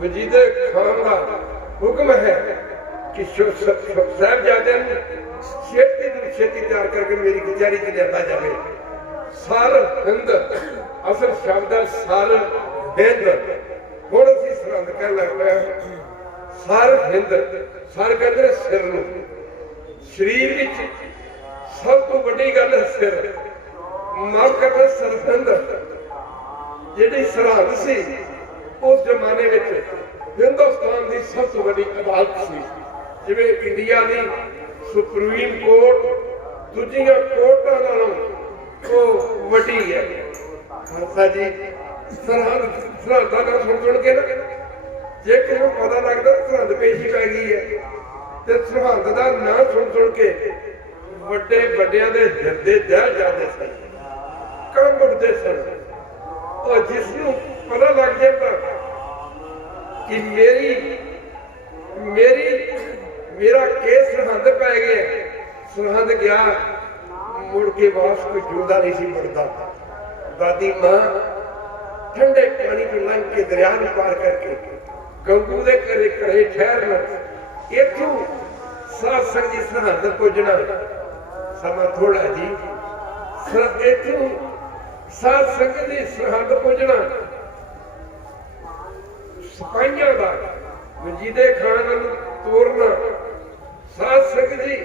वजीदे खान का हुक्म है कि साहबजादे छेती तो छेती तैयार करके मेरी कचहरी च लिया जाए। सार हिंद असल शब्द है सार हिंद। हुण असीं सरहंद कहण लग पए सार हिंद। सार कहते सिर नूं। शरीर विच सब तो वड्डी गल है सिर। माफ करना सरहंद जिहड़ी सरहंद सी उस जमाने में हिंदुस्तान की सब तो बड़ी अदालत सी। जिवें इंडिया की सुप्रीम कोर्ट दूजियां कोर्टां नालों तो वड्डी है। खालसा जी सरहंद सरहंदा नाम सुन के ना जे किसी को पता लगता सरहंद पेशी पै गई है तो सरहंद का नाम सुन के वड्डे वड्डियां दे हिरदे दह जाते सन, कंब उठते सन। और जिसनों पता लग जाता कि मेरा केस सरहंद पै गया, सरहंद गया मुड़ के वापस कोई जिंदा नहीं सी मुड़ता। दादी मां ठंडे पानी को लंघ के दरिया पार करके गंगू दे घरे घरे ठहरना। इथों साध संग जी सरहंद पुजना समा थोड़ा जी। इथों साध संगत की सरहंद पुजना सिपाहियों का वजीदे खान तोड़ना। साध संगत जी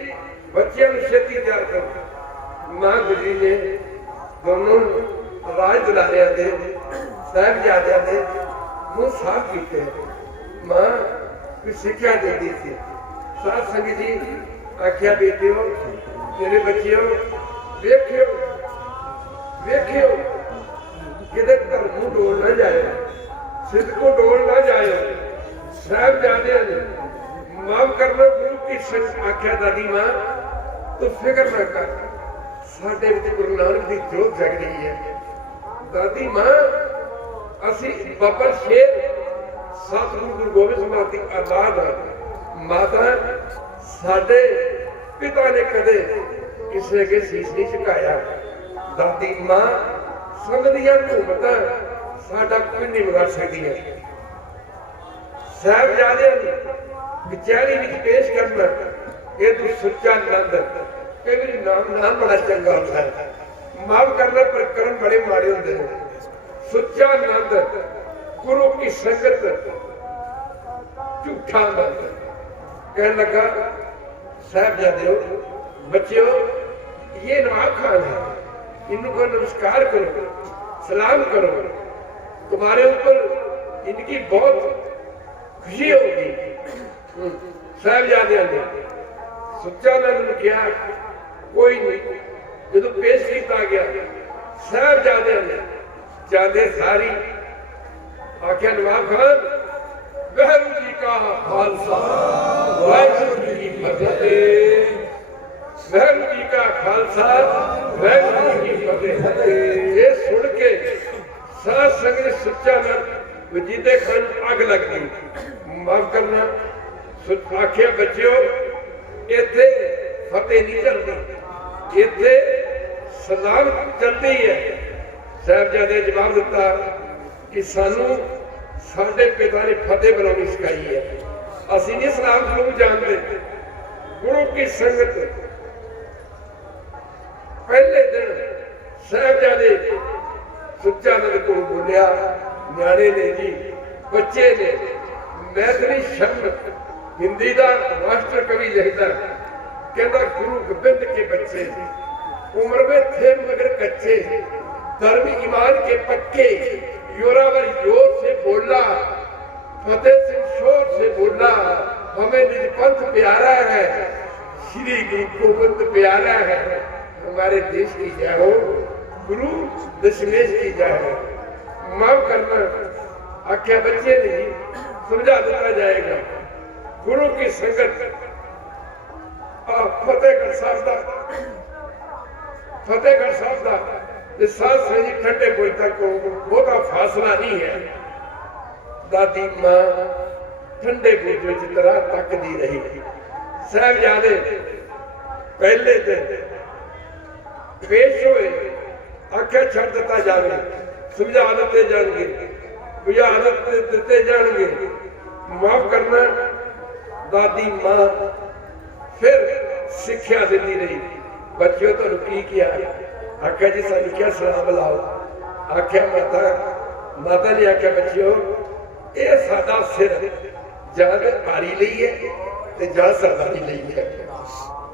बच्चों को छेती तैयार करना। मां गुजरी ने दोनों राज दुलारिया के साहबजादियां के मुंह साफ किए। मां कोई शिक्षा देती थी। साध संगत जी आख्या बेटियों मेरे बच्चियों वेखियो वेखियो किधर धर्म को डोल न जाए, सिद्ध को डोल न जाए। साहबजादे माफ करना गुरु की संग आख्या। दादी मां तू फिक्र न कर साडे विच गुरु नानक की जोत जग रही है। दादी मां असी बाबा शेर सतगुरु गुरु गोबिंद सिंह महाराज की औलाद है। माता साडे पिता ने कदे किसी अगे शीश नहीं झुकाया। दादी मां समझदियां हुकूमतां साडा कोई नहीं बिगाड़ सकदी है। साहबजादे कचहरी में पेश करना ये तो सुच्चा नंद। कई बार नाम बड़ा चंगा होता है। माफ करना पर कर्म बड़े माड़े होते हैं। सुच्चा नंद गुरु की संगत झूठा नंद। कहने लगा साहबजादे बच्चों ये नवाब खान है, इनको नमस्कार करो सलाम करो, तुम्हारे ऊपर इनकी बहुत खुशी होगी। साहबजादे ने सुच्चा नंद किया कोई नहीं। जो पेश किया गया साहबजादे ने जाते सारी आख्या नवाब खान वाहिगुरू जी का खालसा वाहिगुरू जी की फतेह। वाहिगुरू जी का खालसा वाहिगुरू जी की फतेह। ये सुन के साध संगत सुच्चा नंद वजीदे खान अग लग गई। माफ करना आख्या बच्चों इत्थे फतेह नहीं चलती, इत्थे सलाम चलती है। साहबजादे जवाब दिता कि सानू साडे पिता ने फतेह बुलानी सिखाई है, असीं नहीं सलाम सलूम जानते। गुरु की संगत पहले दिन साहबजादे सुच्चा नंद को बोलिया न्याणे ने जी बच्चे ने मैथिली शब्द हिंदी का मास्टर कवि लिखता कहता गुरु गोबिंद के बच्चे उम्र में थे मगर कच्चे, धर्म ईमान के पक्के, योरावर जोर से बोला, फतेह सिंह शोर से बोला, हमें निज पंथ प्यारा है, श्री गुरु गोविंद प्यारा है, हमारे देश की जय हो, गुरु दशमेश की जय हो। माफ करना आख्या बच्चे नहीं समझा दिया जाएगा। गुरु की संगत फतेहगढ़ साहब का साथ सही ठंडे कोई तक बहुता फासला नहीं है। दादी मां ठंडे बुर्ज में तरह तकती रही। साहबजादे पहले दिन पेश हुए आख्या छड़ दिता जाए, समझा दिते जाएंगे। बुझा दिते जाएंगे। माफ करना दादी मां फिर सिक्ख्या देती रही, बच्चों तो की किया? आख्या जी सानू क्या सलाह बुलाओ। आख्या माता ने आख्या बच्चों ये सादा सिर जां ते आरी लई है ते जां सरदारी लई है।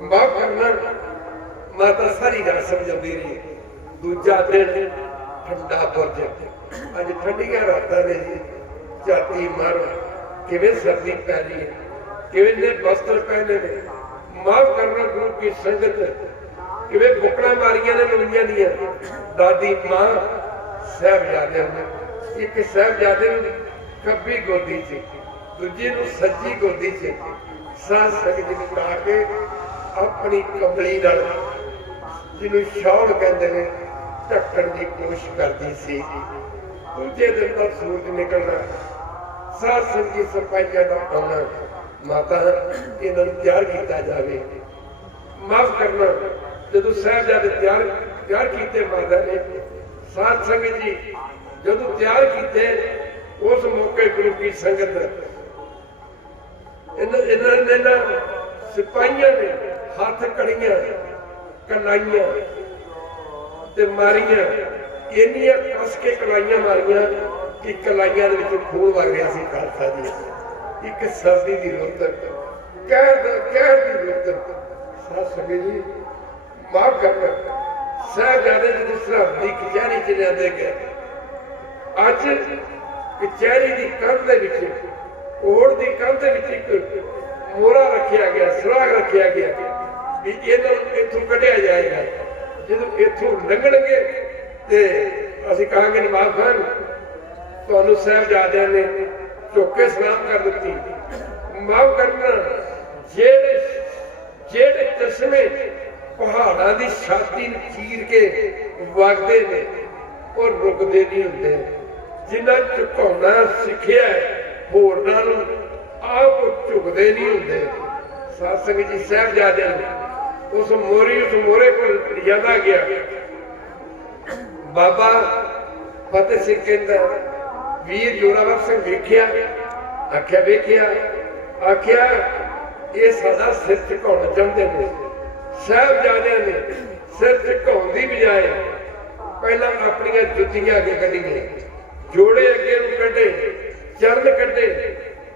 माफ करना माता सारी रात समझाती रही। दूजा दिन ठंडा बुरज, अज ठंडिया रातां ने जी झाती मारो किवें सर्दी पै रही है, किवें ने वस्त्र पहने ने। माफ करना गुरु की संगत किवें बुकड़ा मारियां ने लोइयां दियां। दादी मां साहबजादे ने, एक साहबजादे खब्बी गोदी च, दूजी नूं सज्जी गोदी च साध संगत जी बिठा के अपनी कंबली नाल जिन्हों शौल कहते हैं ढकण की कोशिश करती सी। दूजे दिन तो सूरज निकलना, साध संगत जी सिपाहियां का आना, माता इन्हों तैयार किया जाए। माफ करना जो साहबजादे तैयार किए माता ने, साध संगत जी जो तैयार किए उस मौके गुरु की संगत इन्होंने सिपाहियां ने हाथ कड़ियां कलाइयां ते मारियां, इन्नियां कस के कलाइयां मारियां कि कलाइयां दे विचों खून वग रहा सी। खालसा जी एक सर्दी की रुत, कहर की रुत। साध संगत जी माफ करना साहबजादे जो सरहद की कचहरी च लिआंदे गए। अज कचहरी की कंध दे विच, ओढ़ की कंध दे विच एक मोहरा रखिया गया, सुराग रखिया गया भी इथों कढ़िया जाएगा। जो इथों लंघणगे ते असीं कहांगे नवाब खान तुहानूं साहबजादियां ने झुक के सलाम कर दी। माफ करना जेड़े चश्मे पहाड़ां दी छाती नूं चीर के वगदे ने और रुकदे नहीं हुंदे। जिन्हां झुकाउणा सिੱਖਿਆ होरनां नूं आप झुकदे नहीं हुंदे। साध संगत जी साहबजादियां नूं उस मोहरे को लिजांदा गया। बाबा फतेह सिंह कहंदा वीर जोरावर सिंह वेखिया? आख्या वेखिया। आख्या ये साडा सिर झुकाउणा चाहुंदे ने। साहबजादियां ने सिर झुकाउण दी बजाए पहला अपनियां जुत्तियां अगे कढीआं, जोड़े अगे नूं कढे, चरण कढे,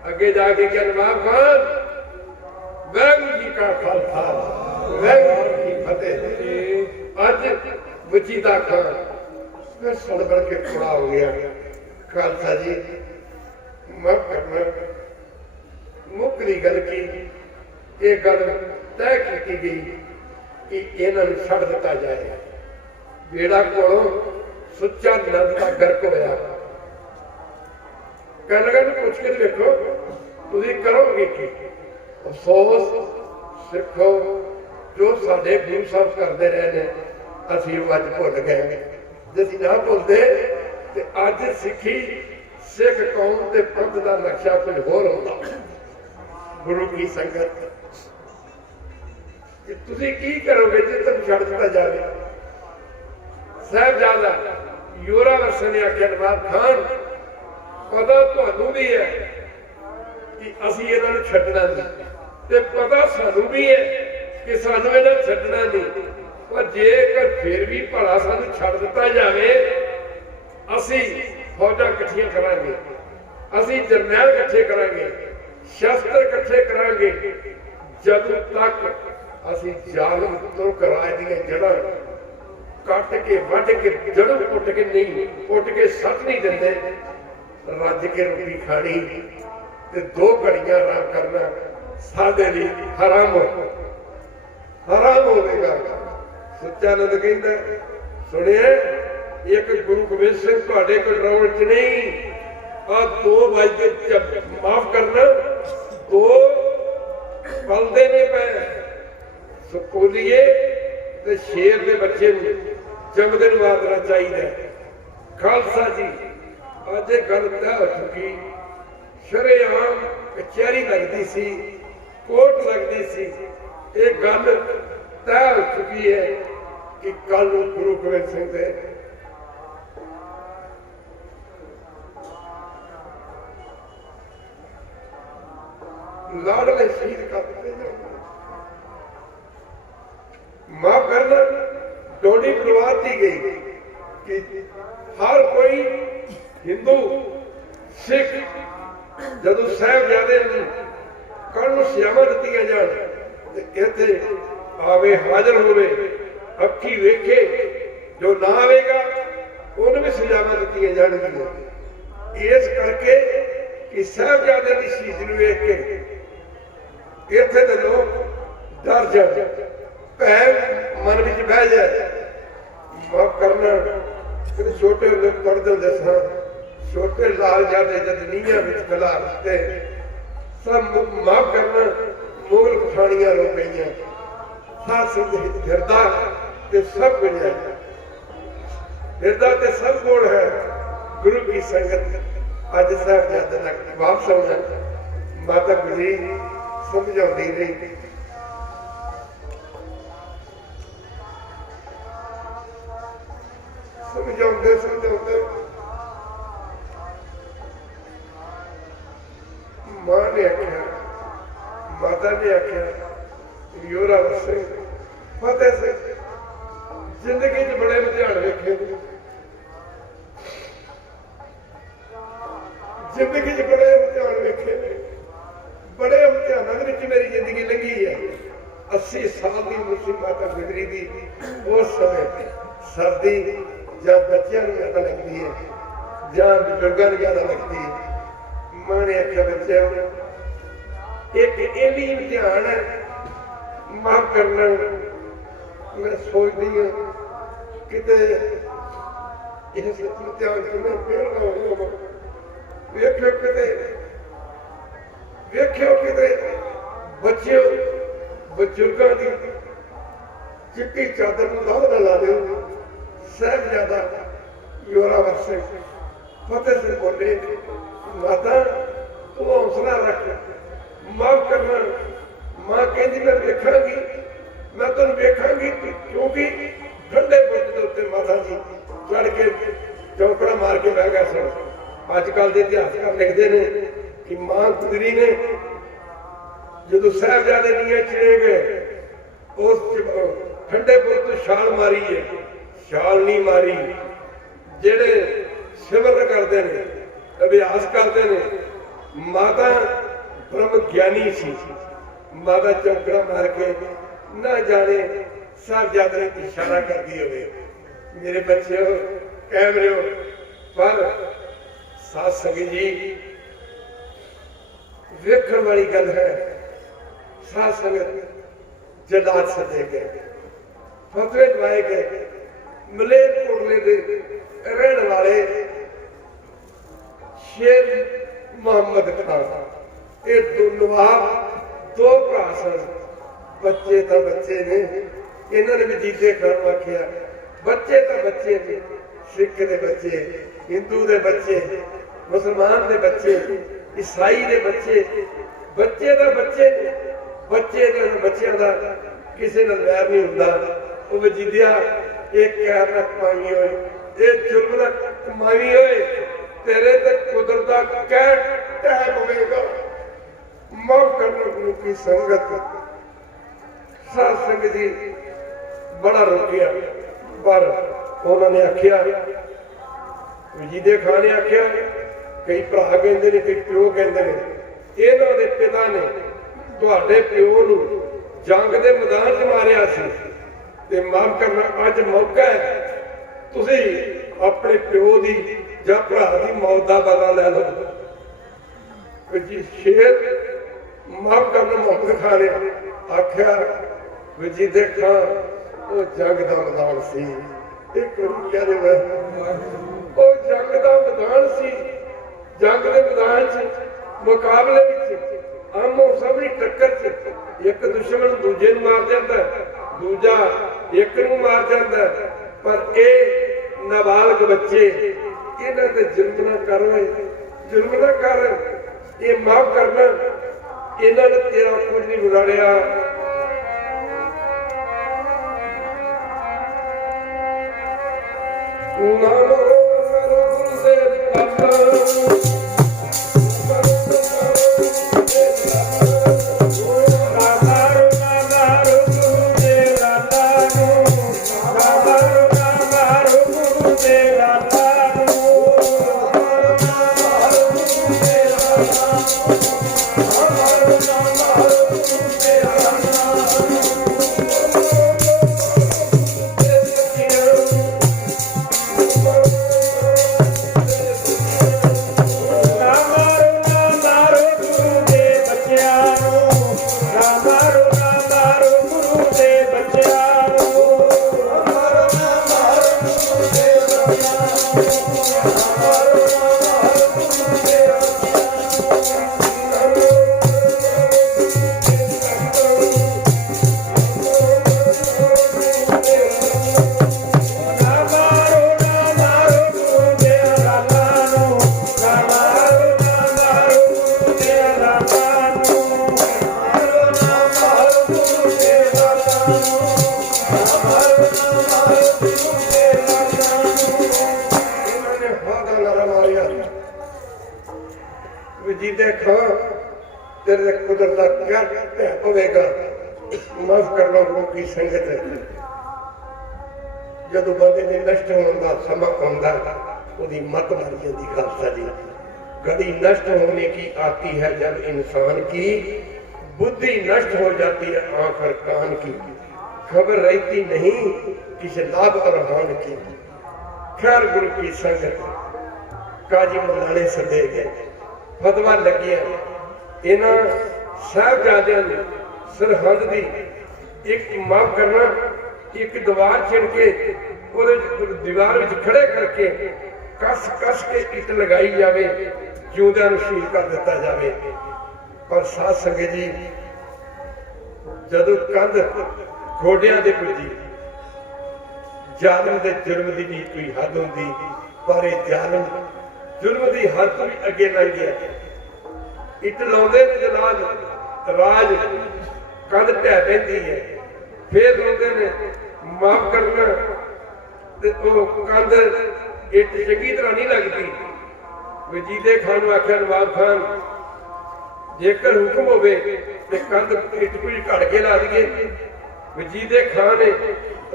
अगे जाके क्या नवाब खान वाहिगुरू जी का खालसा वाहिगुरू जी की फतेह। अज वजीदा खान फिर सड़बड़ के खड़ा हो गया। खालसा जी माफ करना मुकदी गल की ये गल तय की गई कि इन्हां नूं छड्ड दिता जाए। बेड़ा कोलों सुच्चा नंद का गर्क होया। कहने लगा पूछ के देखो तुसीं करोगे की? अफसोस सिखो जो साडे गुरु साहब करते रहे ने असीं अज भुल गए। जे असीं ना भुलदे ते अज सिੱਖੀ सिख कौम ते पंथ का नक्शा कुछ होर होंदा। गुरु की संगत तुसीं की करोगे जे तुम छड्ड दिता जाए? साहबजादा जोरावर सिंह ने आख्या नवाब खान पता तुहानूं भी है कि असीं इन्हां नूं छड्डना नहीं ते पता सानूं भी है कि सानूं इन्हां छड्डना नहीं। पर जेकर फिर भी भला सानूं छड्ड दिता जाए असीं फौजां इकट्ठियां करांगे, असीं जरनैल इकट्ठे करांगे, शस्त्र इकट्ठे करांगे। जदों तक असीं जालम तुर्क राज दीआं जड़ां कट के वढ़ के जड़ों पुट के नहीं पुट के सट नहीं देंदे, रज के रोटी खानी ते 2 घड़ियां आराम करना साडे लई हराम होवेगा। सच्चानंद कहंदा सुनिया एक गुरु गोबिंद सिंह तुहाडे कोल ड्राउण च नहीं आ 2 वजदे माफ करना 2 पलदे ने पै सुकोलीए ते शेर दे बच्चे नूं जमदे नूं आदरा चाहिए। खालसा जी अज गल तय हो चुकी। शरेआम कचहरी लगती सी, कोर्ट लगती सी। ये गल तय हो चुकी है कि कल गुरु गोबिंद सिंह दे लाडले शहीद कर दिते जाते। माफ करना डोडी परिवार दी गई कि हर कोई हिंदू सिख जदों साहिबजादे कल नूं सजावां दित्तियां जाण ते इत्थे आवे हाजिर होवे अखी वेखे जो ना आवेगा उन्हें भी सजावां दित्तियां जाणगियां। इस करके कि साहिबजादे की शहीदी नूं वेख के इत्थे दे लोग डर जाए, भै मन विच बह जाए। माफ करना छोटे होंदे पढ़दे होंदे सन, छोटे लालजादे जद नीहां विच खलारते सब माफ करना मुगल पठानियां रो गईयां। साथ संग फिरदा ते सब कुछ है, फिरदा ते सब कोल है। गुरु की संगत अज साहिबजादे तक वापस आउणा माता गुजरी समझाउंदी रही। समझाउंदे समझाउंदे मां ने आख्या, माता ने आख्या जोरावर सिंह फतेह सिंह जिंदगी च बड़े इम्तिहान वेखे, जिंदगी च बड़े इम्तिहान वेखे, बड़े इम्तिहानों के मेरी जिंदगी लंघी है। 80 साल की उम्र सी माता गुजरी दी। उस समय सर्दी या बच्चों को ज्यादा लगती है या बुजुर्गों को ज्यादा लगती है। मां ने आख्या बच्चे एक ये भी इम्तिहान है, माफ करना मैं सोचती हूँ किते इस इम्तिहान से मैं फेल ना हो जावां। वेख्यो किते बच्चों बुजुर्गों की चिट्टी चादर में दाग न ला दो। साहिबजादा जोरावर सिंह फतेह सिंह बोले माता तू हौसला रख, माफ करना। मां कहती मैं वेखांगी, मैं तुम वेखांगी क्योंकि ठंडे बुर्ज के उत्ते माता जी चढ़ के चौकड़ा मार के बह गए सन। अजकल के इतिहासकार लिखते हैं कि मां गुजरी ने जो साहिबजादे नीहां चिरे गए उस ठंडे बुर्ज तो छाल मारी है, छाल नहीं मारी। जेड़े सिमरन करते हैं अभ्यास करते हैं माता ब्रह्म ज्ञानी सी। माता चौकड़ा मार के ना जाने साहिबजादे ने इशारा कर दी होवे मेरे बच्चे कैमरे हो। पर साध संगत जी वेखण वाली गल है, साध संगत जलाद सदे गए, फतवे दवाए गए। मलेरकोटले दे रहने वाले शेर मोहम्मद खान ये नवाब दो भरा सन। बच्चे तो बच्चे ने, इन्होंने भी जीते खान आख्या बच्चे तो बच्चे ने, सिख के बच्चे, हिंदू के बच्चे, मुसलमान के बच्चे, ईसाई के बच्चे, बच्चे तो बच्चे ने। बच्चे बच्चों का किसी नाल वैर नहीं हुंदा। वो वजीदिया एक कहर ना कमाई होए, एक जुल्म ना कमाई होए, तेरे ते कुदरत का कहर टैक होगा। माफ करना गुरु की संगत। साध संगत जी बड़ा रोकिया, पर उन्होंने आख्या वजीदे खान ने आख्या, कई भरा कहते हैं, कई प्यो कहते हैं इन्हों के पिता ने तुहाडे प्यो नूं जंग के मैदान च मारिया सी ते माफ करना अज मौका है तुसी अपने प्यो की या भरा की मौत का बदला लै लो जी। शेर माफ करना मोहम्मद खान ने आख्या वजीदे खान वो जंग का मैदान सी। एक कह रहे वो जंग का मैदान सी। जंग के मैदान च मुकाबले आमो सामने टक्कर च एक दुश्मन दूजे मार जाता, दूजा एक मार जाता। पर ये नाबालग बच्चे इन्हां ते जुल्म ना कर, जुल्म ना कर, ये माफ करना। इन्हां ने तेरा कुछ नहीं बिगाड़िया। ना मरो गुरुदेव वजीदे खां तेरे कुदरत का क्या होगा। माफ करना गुरु की संगत जदों बंदे ने नष्ट होने का समा आंदा उसकी मत मर जाती। खालसा जी घड़ी नष्ट होने की आती है जब इंसान की बुद्धि नष्ट हो जाती है आखिर कान की खबर रहती नहीं किसी लाभ और हान की। खैर गुरु की संगत काजी मौलाने सदे गए फतवा लगे इन्हों साहबजादियों ने सरहद की एक माफ करना एक दीवार छिड़ के दीवार में खड़े करके कस कस के इट लगाई जाए जिंदा शहीद कर दिता जाए। पर साध संगत जी जदों कंध गोडिया दे पुजी जालम के जुर्म की भी कोई हद होंगी पर यह जालम जुर्म की हद तो भी अगे लग गया। इट लाते ने जनाब राज कंध ढह पैंती है फिर लाते ने माफ करना कंध इट चंगी तरह नहीं लगती। वजीदे खान ने आख्या नवाब खान जेकर हुक्म होवे ते कंध इट कोई घड़ के ला दिए। वजीदे खान ने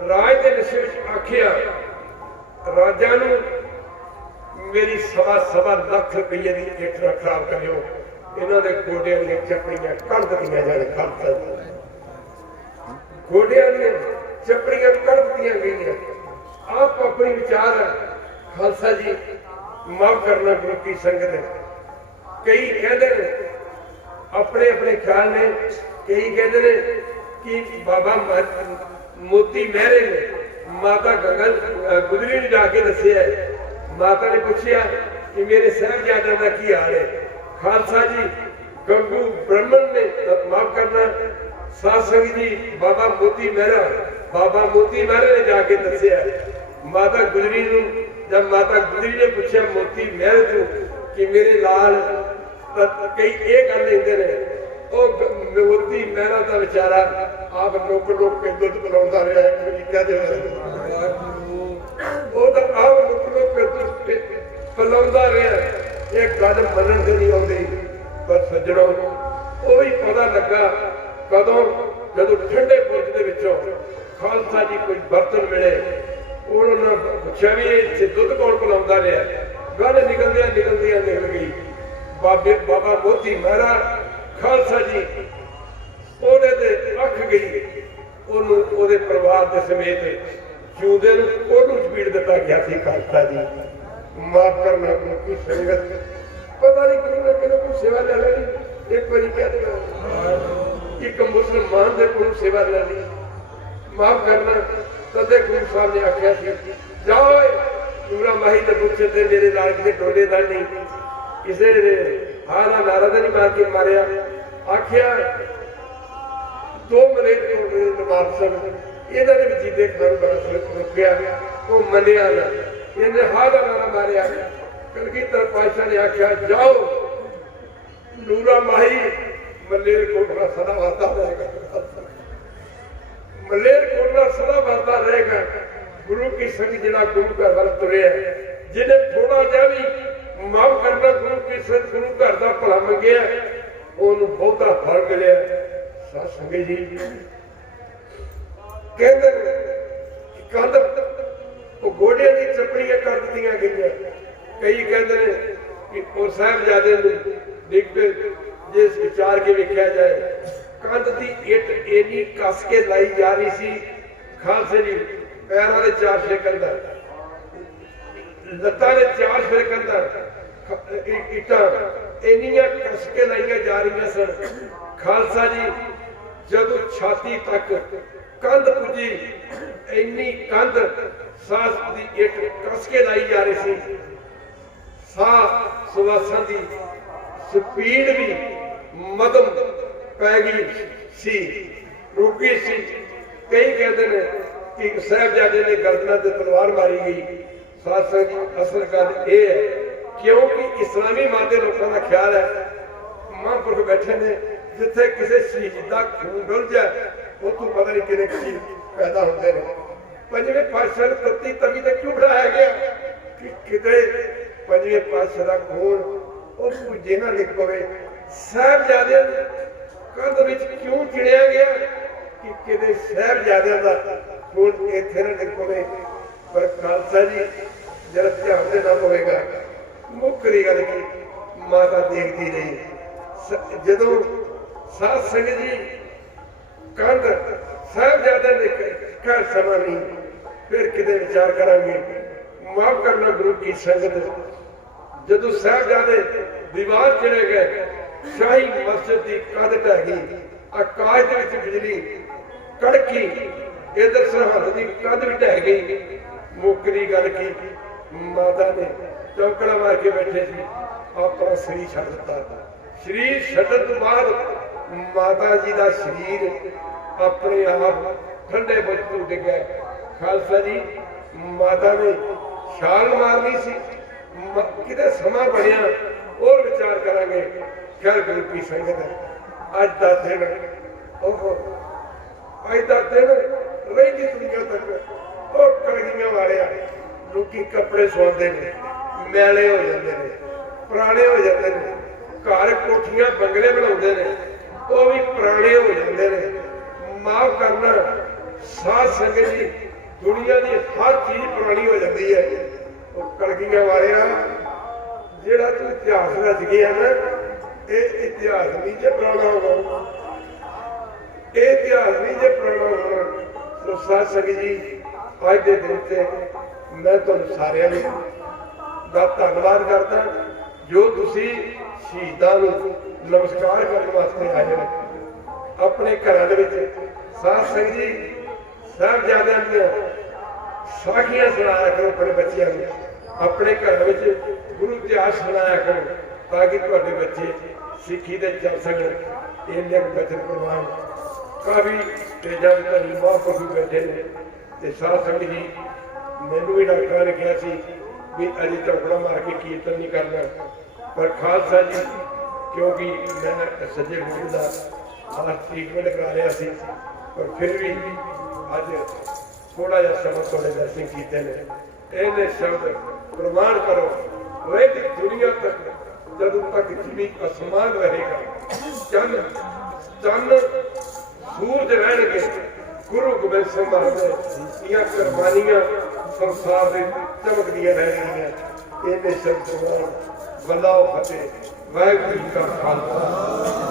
राज के नशे आख्या राजा नूं मेरी सवा लाख रुपये की इट ना खराब करियो इन्हों के गोडिया दी चपड़ियां कढ़ दित्तियां जाण। खालसा गोडिया दी चपड़ियां कढ़ दित्तियां गईयां। आप अपनी विचार है खालसा जी माफ करना गुरु की संगत कई कहते हैं अपने अपने ख्याल ने कई कहते हैं कि बाबा मोती मेहरे ने माता गंगा गुजरी ने जाके दसिया माता ने पूछा कि मेरे साहबजादे का की हाल है। खालसा जी गंगू ब्राह्मण ने माफ करना साध संगत जी बाबा मोती मेहरा ने जाके दसिया माता गुजरी नूं। जब माता गुजरी ने पूछा मोती मेहर तू कि मेरे लाल कई ये गल लेंदे ने मोती मेहरा का बेचारा आप लोक के दुध पिलाउंदा रहा अमरीका दे आप लोक के दुध पिलाउंदा रहा। एक गल मनन से नहीं आती पर सज्जणों वो भी पता लगा कदों जदों ठंडे बुर्ज दे विचों खालसा जी कोई बर्तन मिले उन्होंने पूछा भी इतने दुध कौन पिलाउंदा रहा। गल निकलदियां निकलदियां निकल गई बाबा मोती मेहरा खालसा जी ओहदे ते अख गई ओहदे परिवार के समेत जिउंदे नूं ओहनूं चपीड़ दिता गया सी। खालसा जी माफ करना गुरु की संगत पता नहीं गुरु ने किहदे कोई सेवा ले लेनी एक बारी कह देना एक मुसलमान दे कोल सेवा ले ली माफ करना तदे गुरु साहब ने आख्या जाओ पूरा माही के पुछे थे मेरे नाल किते डोले दा नहीं किसी ने हाँ का नारा तो नहीं मार के मारिया। आख्या दो मलेर नवाब सन इन्होंने भी जीते खान बड़ा रुकया वो मनिया ना इन्हें हाँ का नारा मारिया। कलगीधर पातशाह ने आख्या जाओ नूरा माही मलेर कोटला सदा वारता रहेगा मलेर कोटला सदा वारता रहेगा। गुरु की संग जिहड़ा गुरु घर वाल तुरे जिन्हें थोड़ा जा भी माफ करना गुरु की संग गुरु घर का भला मंगिया उन्होंने बहुता फल मिले। साध संगत जी कहते कंध गोडिया की चपड़ियां कर दी गई। कई कहते हैं कि साहबजादे डिग पे जिस विचार के वेख्या जाए कंध की इट इन्नी कस के लाई जा रही सी खालसे जी पैरों के 4 शेकन का लत्तां ने 4 शेकन का इटा इन्नियां कस के लाइया जा रही सन। खालसा जी जदों छाती तक कंध पुजी इन्नी कंध सास की इट कस के लाई जा रही सी साह सुवासां की स्पीड भी मदम पै गई सी रुकी सी। कई कहते हैं कि साहबजादे ने गर्दना से तलवार मारी गई। साथ असल गल यह है क्योंकि इस्लामी मादे लोगों का ख्याल है महापुरख बैठे ने जिथे किसी शहीद का खून डुल जाए उतों पता नहीं कितने शहीद पैदा होते हैं। पंजवें पातशाह तत्ती तभी तक क्यों बढ़ाया गया कि कितने पंजवें पातशाह का खून और भुजे ना लिख पवे। साहबजादे कंध विच क्यों चिड़िया गया कि कितने साहबजादे का खून इत्थे ना लिख पवे। पर खालसा जी जरा ध्यान देना पवेगा। मुकरी गल की माता देखती रही जदों साध संगत जी कंध साहबजादे ने खैर समा नहीं फिर कितने विचार करांगे। माफ करना गुरु की संगत जदों साहबजादे दीवार चले गए शाही मस्जिद की कंध ढह गई आकाश के बिजली कड़की इधर सरहद की कंध भी ढह गई। मुकरी गल की माता ने चौकड़ा मार के बैठे थे अपना शरीर छड़ दिता। शरीर छड्डण तो बाद माता जी का शरीर अपने आप ठंडे बचपू डिग्या। खालसा जी माता ने छाल मारनी सी किते समा बनया और विचार करांगे। खैर गुरु की संगत अज का दिन अज का दिन रही दुनिया तक और कलगियां वाले लोग कपड़े सवाते हैं मैले हो जाते हैं पुराने हो जाते हैं घर कोठियां बंगले बनाते हैं वो भी पुराने हो जाते हैं। माफ करना साध संगत जी दुनिया की हर चीज पुरानी हो जाती है। कलगियां वाले जेड़ा तू इतिहास रच गया ना ये इतिहास नहीं जे पुराना होगा ये इतिहास नहीं जे पुराना होगा। तो साध संगत जी अज के दिन से मैं तुम सारिਆਂ का धन्यवाद करता जो तुसी शहीदां नूं नमस्कार करने वास्ते आए हो। अपने घरां दे विच साध संगत जी साहबजादियां दीआं साखियां सुनाया करो अपने बच्चों को। अपने घर में गुरु इतिहास सुनाया करो ताकि तुहाडे बच्चे सिक्खी दे चल सकन। इन्ने बचन कुर्बान काफी तेजा धनी महापुरुष बैठे ने ते साध संगत जी मैनू भी डॉक्टर ने कहा सी भी अजे चौकड़ा मार के कीर्तन नहीं करना पर खालसा जी क्योंकि मैं सज्जे गुरु का लास्ट ट्रीटमेंट करा रहा सी पर फिर भी अज थोड़ा जहा समय थोड़े दर्शन किए हैं। इन्हें शब्द प्रमाण करो रहती दुनिया तक जदों तक जिमी आसमान रहेगा चंद चंद सूरज रहणगे गुरु गोबिंद सिंह महाराज दियां कुर्बानियां संसार में चमकदियां रहणगियां। इन्हें शब्द प्रमाण बल्ला फतेह वाहिगुरू जी का खालसा।